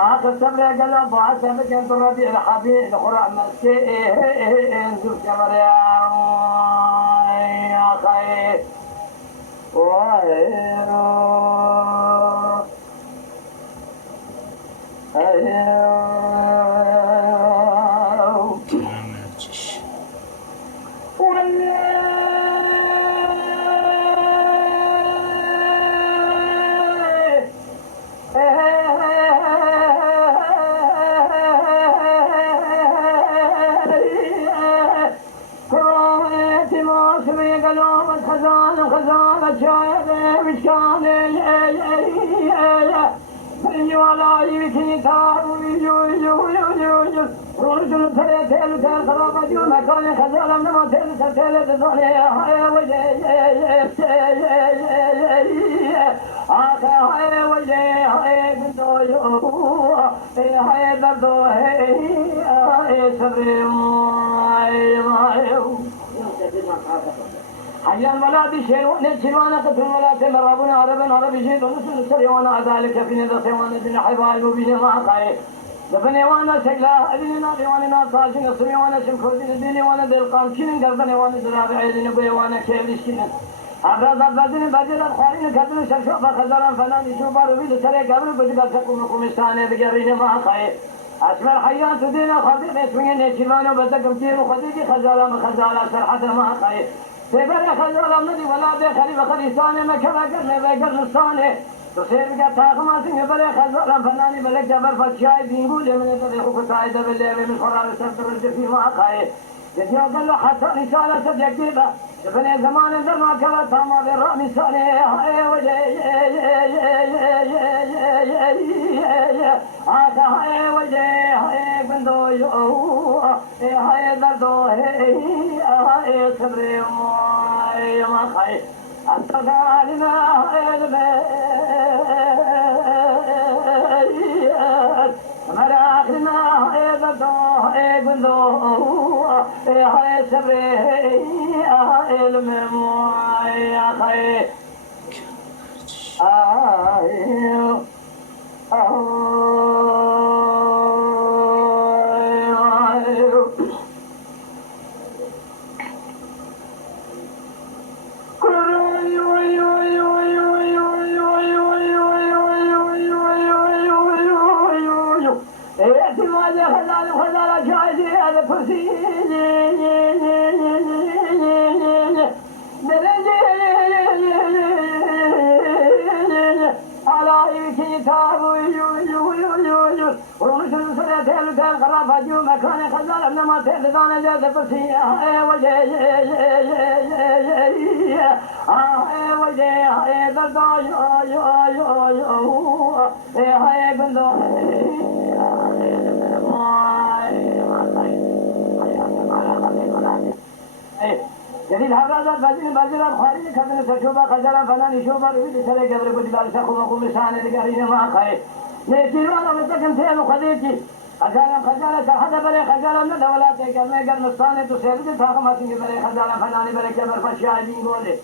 آخر سمرة قال له بعد سمرة كان بالربيع الحبيب الخرع مسكي انزل كمر يا خير خزانة شايفة مشكان بني ولا يبكي تارو يجو رجل تل خرابة جو مكان خزانة نما تل تزاني هاي وجه هاي وجه هاي بندو هاي دردو هاي صبري حيان ولا بشيء نشوانا قتل ولا تمربنا عربي شيء ونسل سريوانا ذلك في نذر سوانا دين حبايب وبين ما خاي دفني وانا سجلا أدينا وانا صاشين سري وانا شمكوزين دين وانا دلقام كين قربني وانا دراب عيدين بي وانا كيلش كين أبرز بدين بدل الخارين كتل شرشوف خزران فلان يشوفار وبيد سري قبل بدل سكون كومستانه بجرين ما خاي أسمر حيات دينا خديق اسمين نشوانا بدكم تيرو خديقي خزالة سرحة ما خاي سيبر خزالة مدي ولا بخلي بخلي صانع مكلا قرن بقرن صانع تصير بقى تاخما سنگ بلي خزالة فناني بلك جبر فتشاي بينقول من يتريخ فتايد بالليل من خرار سفر الجفي ما خاي جديو قال له حتى رسالة تجيبه شفني زمان در ما كلا تاما بالرأم صانع هاي وجه آتا هاي وجه هاي بندو هاي دردو هاي صبري ما خاي أنت قالنا الميت مراخنا هاي دردو هاي بندو هاي صبري هاي المي يا خاي خزالة جايزي على كرسي على يمكن تابو ورمشن سريع تيل خرافة جو مكان خزالة نما تيل دانا جاز كرسي وجه وجه درداج هاي بندو جديد هذا بجل الخارج كذا تشوفه خجلا فلان يشوفه يريد سلك قبل بدل سخو مقوم لسان الجارين ما خاي نيجي وانا بتكلم تيلو خديتي خجلا هذا بلي خجلا من ولا تكلم قبل نصاني تسير تاخذ ما تيجي بلي خجلا فلان بلي كبر فشاهدين قولي